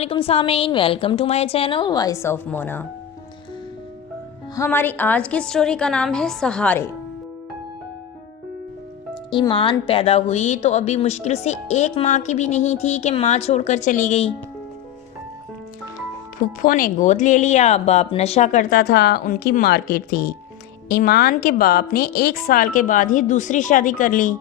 وعلیکم سامعین، welcome to my channel voice of Mona. ہماری آج کی سٹوری کا نام ہے سہارے۔ ایمان پیدا ہوئی تو ابھی مشکل سے ایک ماہ کی بھی نہیں تھی کہ ماں چھوڑ کر چلی گئی۔ پھپھو نے گود لے لیا، باپ نشہ کرتا تھا، ان کی مارکیٹ تھی۔ ایمان کے باپ نے 1 سال کے بعد ہی دوسری شادی کر لی۔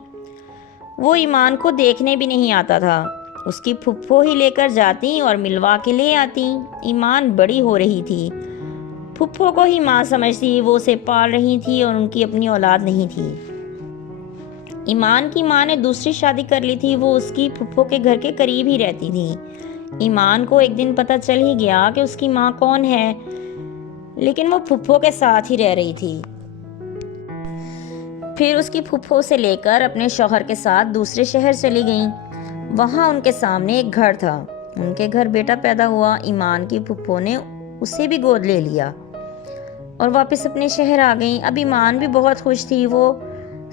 وہ ایمان کو دیکھنے بھی نہیں آتا تھا، اس کی پھپھو ہی لے کر جاتی اور ملوا کے لے آتی۔ ایمان بڑی ہو رہی تھی، پھپھو کو ہی ماں سمجھتی، وہ اسے پال رہی تھی اور ان کی اپنی اولاد نہیں تھی۔ ایمان کی ماں نے دوسری شادی کر لی تھی، وہ اس کی پھپھو کے گھر کے قریب ہی رہتی تھی۔ ایمان کو ایک دن پتہ چل ہی گیا کہ اس کی ماں کون ہے، لیکن وہ پھپھو کے ساتھ ہی رہ رہی تھی۔ پھر اس کی پھپھو سے لے کر اپنے شوہر کے ساتھ دوسرے شہر چلی گئیں۔ وہاں ان کے سامنے ایک گھر تھا، ان کے گھر بیٹا پیدا ہوا۔ ایمان کی پھپھو نے اسے بھی گود لے لیا اور واپس اپنے شہر آ گئیں۔ اب ایمان بھی بہت خوش تھی، وہ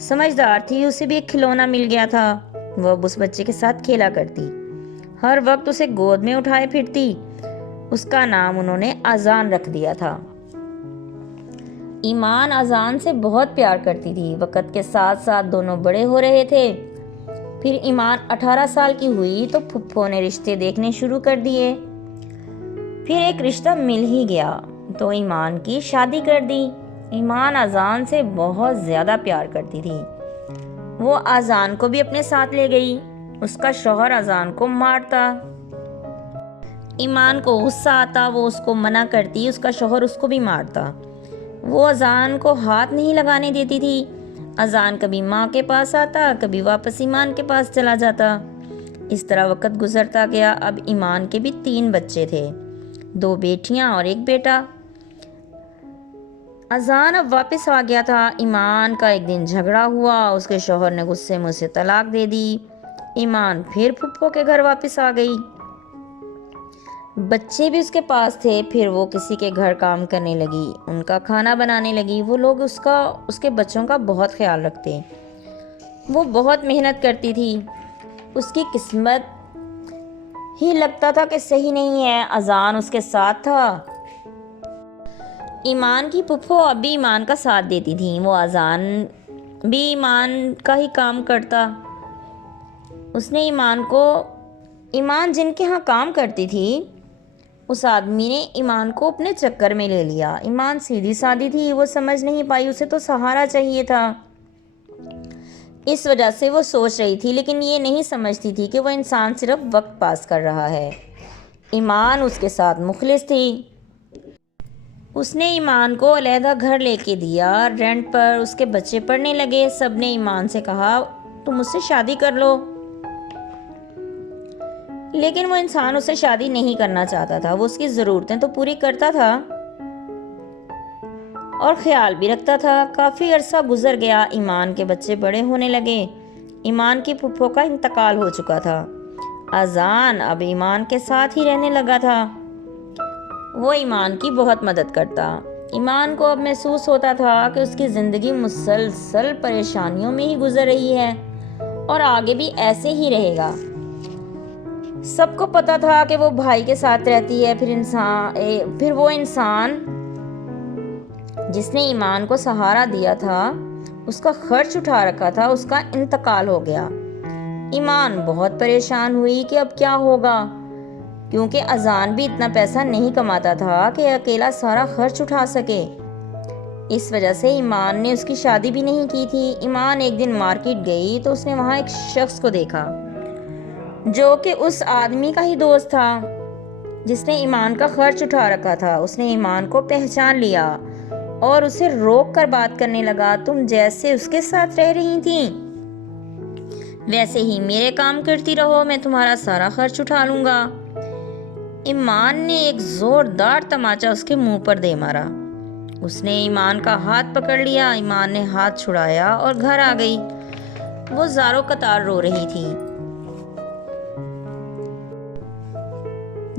سمجھدار تھی، اسے بھی ایک کھلونا مل گیا تھا۔ وہ اب اس بچے کے ساتھ کھیلا کرتی، ہر وقت اسے گود میں اٹھائے پھرتی۔ اس کا نام انہوں نے اذان رکھ دیا تھا۔ ایمان اذان سے بہت پیار کرتی تھی۔ وقت کے ساتھ ساتھ دونوں بڑے ہو رہے تھے۔ پھر ایمان 18 سال کی ہوئی تو پھپھو نے رشتے دیکھنے شروع کر دیے۔ پھر ایک رشتہ مل ہی گیا تو ایمان کی شادی کر دی۔ ایمان اذان سے بہت زیادہ پیار کرتی تھی، وہ اذان کو بھی اپنے ساتھ لے گئی۔ اس کا شوہر اذان کو مارتا، ایمان کو غصہ آتا، وہ اس کو منع کرتی، اس کا شوہر اس کو بھی مارتا۔ وہ اذان کو ہاتھ نہیں لگانے دیتی تھی۔ اذان کبھی ماں کے پاس آتا، کبھی واپس ایمان کے پاس چلا جاتا۔ اس طرح وقت گزرتا گیا۔ اب ایمان کے بھی 3 بچے تھے، 2 بیٹیاں اور 1 بیٹا۔ اذان اب واپس آ گیا تھا۔ ایمان کا ایک دن جھگڑا ہوا، اس کے شوہر نے غصے میں اسے طلاق دے دی۔ ایمان پھر پھپھو کے گھر واپس آ گئی، بچے بھی اس کے پاس تھے۔ پھر وہ کسی کے گھر کام کرنے لگی، ان کا کھانا بنانے لگی۔ وہ لوگ اس کے بچوں کا بہت خیال رکھتے، وہ بہت محنت کرتی تھی۔ اس کی قسمت ہی لگتا تھا کہ صحیح نہیں ہے، اذان اس کے ساتھ تھا۔ ایمان کی پھپھو اب بھی ایمان کا ساتھ دیتی تھی، وہ اذان بھی ایمان کا ہی کام کرتا۔ اس نے ایمان جن کے ہاں کام کرتی تھی، اس آدمی نے ایمان کو اپنے چکر میں لے لیا۔ ایمان سیدھی سادی تھی، وہ سمجھ نہیں پائی، اسے تو سہارا چاہیے تھا۔ اس وجہ سے وہ سوچ رہی تھی، لیکن یہ نہیں سمجھتی تھی کہ وہ انسان صرف وقت پاس کر رہا ہے۔ ایمان اس کے ساتھ مخلص تھی۔ اس نے ایمان کو علیحدہ گھر لے کے دیا رینٹ پر، اس کے بچے پڑھنے لگے۔ سب نے ایمان سے کہا تم مجھ سے شادی کر لو، لیکن وہ انسان اسے شادی نہیں کرنا چاہتا تھا۔ وہ اس کی ضرورتیں تو پوری کرتا تھا اور خیال بھی رکھتا تھا۔ کافی عرصہ گزر گیا، ایمان کے بچے بڑے ہونے لگے۔ ایمان کی پھپھو کا انتقال ہو چکا تھا۔ اذان اب ایمان کے ساتھ ہی رہنے لگا تھا، وہ ایمان کی بہت مدد کرتا۔ ایمان کو اب محسوس ہوتا تھا کہ اس کی زندگی مسلسل پریشانیوں میں ہی گزر رہی ہے اور آگے بھی ایسے ہی رہے گا۔ سب کو پتا تھا کہ وہ بھائی کے ساتھ رہتی ہے، پھر وہ انسان جس نے ایمان کو سہارا دیا تھا، اس کا خرچ اٹھا رکھا تھا، اس کا انتقال ہو گیا۔ ایمان بہت پریشان ہوئی کہ اب کیا ہوگا، کیونکہ اذان بھی اتنا پیسہ نہیں کماتا تھا کہ اکیلا سارا خرچ اٹھا سکے۔ اس وجہ سے ایمان نے اس کی شادی بھی نہیں کی تھی۔ ایمان ایک دن مارکیٹ گئی تو اس نے وہاں ایک شخص کو دیکھا جو کہ اس آدمی کا ہی دوست تھا جس نے ایمان کا خرچ اٹھا رکھا تھا۔ اس نے ایمان کو پہچان لیا اور اسے روک کر بات کرنے لگا، تم جیسے اس کے ساتھ رہ رہی تھیں ویسے ہی میرے کام کرتی رہو، میں تمہارا سارا خرچ اٹھا لوں گا۔ ایمان نے ایک زوردار تماچا اس کے منہ پر دے مارا۔ اس نے ایمان کا ہاتھ پکڑ لیا، ایمان نے ہاتھ چھڑایا اور گھر آ گئی۔ وہ زاروں قطار رو رہی تھی۔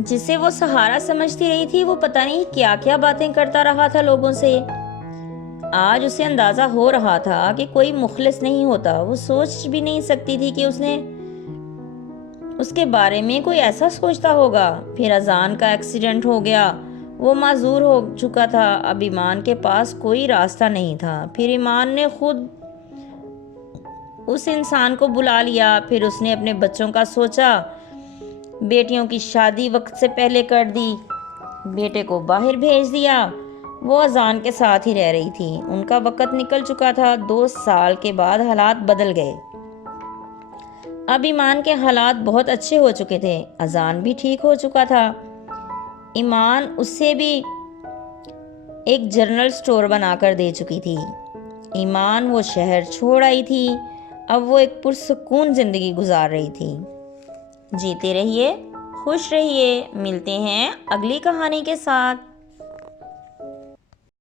جسے وہ سہارا سمجھتی رہی تھی، وہ پتہ نہیں کیا کیا باتیں کرتا رہا تھا لوگوں سے۔ آج اسے اندازہ ہو رہا تھا کہ کوئی مخلص نہیں ہوتا۔ وہ سوچ بھی نہیں سکتی تھی کہ اس کے بارے میں کوئی ایسا سوچتا ہوگا۔ پھر اذان کا ایکسیڈنٹ ہو گیا، وہ معذور ہو چکا تھا، اب ایمان کے پاس کوئی راستہ نہیں تھا۔ پھر ایمان نے خود اس انسان کو بلا لیا، پھر اس نے اپنے بچوں کا سوچا، بیٹیوں کی شادی وقت سے پہلے کر دی، بیٹے کو باہر بھیج دیا، وہ اذان کے ساتھ ہی رہ رہی تھی۔ ان کا وقت نکل چکا تھا، 2 سال کے بعد حالات بدل گئے۔ اب ایمان کے حالات بہت اچھے ہو چکے تھے، اذان بھی ٹھیک ہو چکا تھا۔ ایمان اس سے بھی ایک جنرل سٹور بنا کر دے چکی تھی۔ ایمان وہ شہر چھوڑ آئی تھی، اب وہ ایک پرسکون زندگی گزار رہی تھی۔ جیتے رہیے، خوش رہیے، ملتے ہیں اگلی کہانی کے ساتھ۔